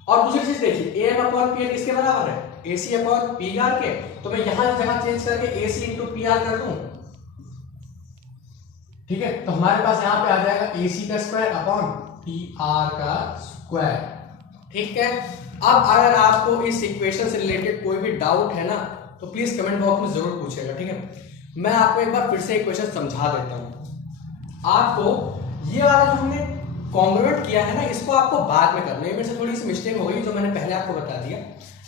और दूसरी चीज देखिए, AM अपॉन PN किसके बराबर है? AC अपॉन PR के, तो मैं यहां जगह चेंज करके AC इंटू PR कर दूं, ठीक है। तो हमारे पास यहां पे आ जाएगा AC का स्क्वायर अपॉन PR का स्क्वायर, ठीक है। अब अगर आपको इस इक्वेशन से रिलेटेड कोई भी डाउट है ना, तो प्लीज कमेंट बॉक्स में जरूर पूछेगा, ठीक है। मैं आपको एक बार फिर से इक्वेशन समझा देता हूं। आपको ये वाला जो हमने कॉन्ग्रुएंट किया है ना, इसको आपको बाद में करना है, मेरे से थोड़ी सी मिस्टेक हो गई जो मैंने पहले आपको बता दिया,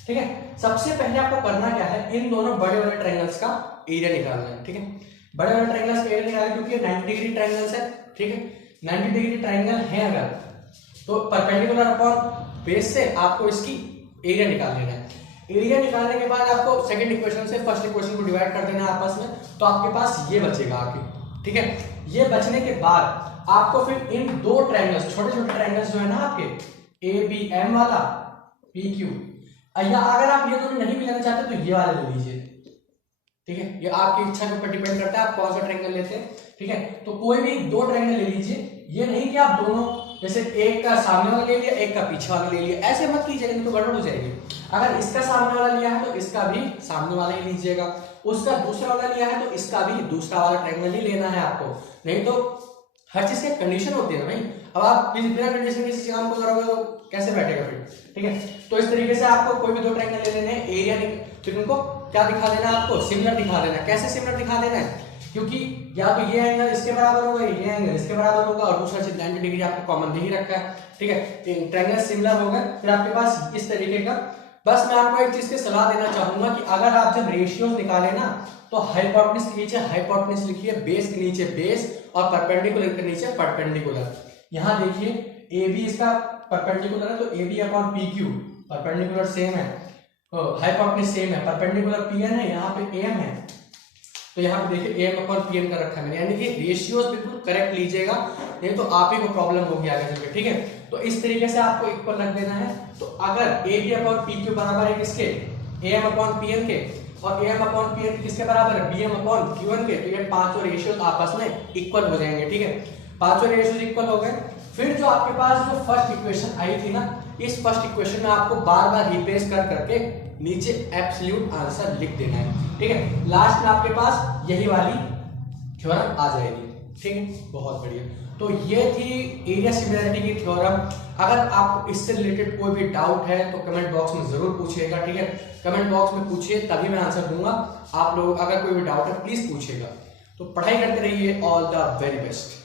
ठीक है। सबसे पहले आपको करना क्या है, इन दोनों बड़े वाले ट्रायंगल्स का एरिया निकालना है, ठीक है। बड़े वाले ट्रायंगल्स का एरिया निकालना, क्योंकि 90 डिग्री ट्रायंगल्स है, ठीक है। 90 डिग्री ट्रायंगल है अगर, तो परपेंडिकुलर अपॉन बेस से आपको इसकी एरिया निकाल लेना है। एरिया निकालने के बाद आपको सेकंड इक्वेशन से फर्स्ट इक्वेशन को डिवाइड कर देना है आपस में, तो आपके पास ये बचेगा आगे, ठीक है। ये बचने के बाद आपको फिर इन दो ट्रायंगल्स, छोटे छोटे ट्रायंगल्स जो है ना आपके, ABM वाला PQ, या अगर आप ये दोनों नहीं भी लेना चाहते तो ये वाला ले लीजिए, ठीक है। ये आपकी इच्छा के ऊपर डिपेंड करता है आप कौन सा ट्रायंगल लेते हैं, ठीक है। तो कोई भी दो ट्रायंगल ले लीजिए, ये नहीं कि आप दोनों, जैसे एक का सामने वाला ले लिया, एक का पीछे वाला ले लिया, ऐसे मत कीजिएगा, नहीं तो गड़बड़ हो जाएगी। अगर इसका सामने वाला लिया है तो इसका भी सामने वाला ही लीजिएगा, उसका दूसरा वाला लिया है तो इसका भी दूसरा वाला ट्रायंगल ही लेना है आपको, नहीं तो हर चीज की कंडीशन होती है ना भाई। अब आप बिना कंडीशन किसी काम को करोगे तो कैसे बैठेगा फिर, ठीक है। तो इस तरीके से आपको कोई भी दो ट्रायंगल ले लेने हैं, एरिया फिर उनको क्या दिखा देना है, आपको सिमिलर दिखा देना है। कैसे सिमिलर दिखा देना है? क्योंकि या तो ये एंगल इसके बराबर होगा, ये एंगल इसके बराबर होगा, और दूसरा चीज 90 डिग्री आपको कॉमन दे ही रखा है, ठीक है। ट्रायंगल सिमिलर होगा, फिर आपके पास इस तरीके का। बस मैं आपको एक चीज की सलाह देना चाहूंगा कि अगर आप जब रेशियोज निकाले ना, तो हाइपोटेन्यूज के नीचे हाइपोटेन्यूज लिखिए, बेस के नीचे बेस, और परपेंडिकुलर के नीचे परपेंडिकुलर। यहाँ देखिए AB इसका परपेंडिकुलर है, तो AB upon PQ perpendicular same है, हाइपोटेन्यूज सेम है, परपेंडिकुलर PN है, यहाँ पे AM है, तो यहाँ पे देखिए AM अपॉन PN का रखा है मैंने, यानी कि रेशियोज बिल्कुल करेक्ट लीजिएगा, नहीं तो आप ही को प्रॉब्लम होगी आगे चलकर, ठीक है। तो इस तरीके से आपको इक्वल रख देना है। तो अगर AB अपॉन PQ बराबर है किसके? AM अपॉन PN के, और AM अपॉन PN किसके बराबर है? BM अपॉन QN के, तो ये पांचों रेशियोज आपस में इक्वल हो जाएंगे, ठीक है। पांचों रेशियोज इक्वल हो गए। फिर जो आपके पास जो फर्स्ट इक्वेशन आई थी ना, इस फर्स्ट इक्वेशन में आपको बार बार रिप्लेस कर करके नीचे एब्सोल्यूट आंसर लिख देना है, ठीक है। लास्ट में आपके पास यही वाली थ्योरम आ जाएगी, ठीक है। बहुत बढ़िया, तो ये थी एरिया सिमिलरिटी की थ्योरम। अगर आपको इससे रिलेटेड कोई भी डाउट है तो कमेंट बॉक्स में जरूर पूछिएगा, ठीक है। कमेंट बॉक्स में पूछिए तभी मैं आंसर दूंगा। आप लोग अगर कोई भी डाउट है प्लीज पूछिएगा। तो पढ़ाई करते रहिए, ऑल द वेरी बेस्ट।